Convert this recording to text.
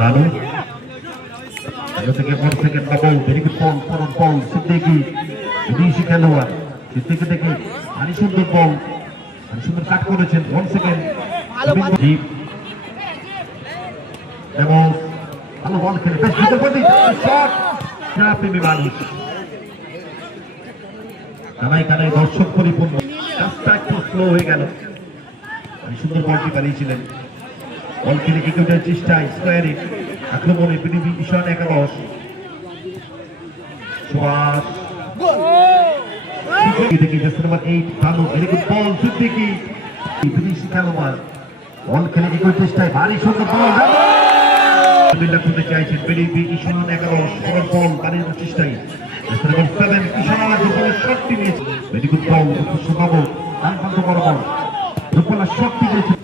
রানু থেকে 1 সেকেন্ড বা বল, very good ball, forward বল, সিদ্দিকী বিদেশি খেলোয়াড়, সিদ্দিকী থেকে আনি সুন্দর বল, আনি সুন্দর কাট করেছেন। 1 সেকেন্ড এবং ভালো বল খেলে বেশ ভিতর করে শট, প্রেমী মানুষ কানায় কানায় দর্শক পরিপূর্ণ, রাস্তা একটু স্লো হয়ে গেল। সুন্দর বলটি বানিয়েছিলেন, বল খেলে ক্রিকেটের চেষ্টায় স্কোয়ারে আক্রমণে পৃথিবী ঈশান একাদশ সুভাষ দেখি জার্সি নাম্বার 8 ভালো, ভেরি গুড বল, সিদ্দিকী বিদেশি খেলোয়াড়, বল খেলে ক্রিকেটের চেষ্টায় ভারী সুন্দর বল বিল্ডাপ করতে চাইছেন পৃথিবী ঈশান একাদশ, সুন্দর বল বানিয়ে চেষ্টায় জার্সি নাম্বার 7 ঈশান দুপুরের শটটি নিয়েছে, ভেরি গুড বল, সুভাষ ডান প্রান্ত বড় বল দুপুরের শটটি দিয়েছে।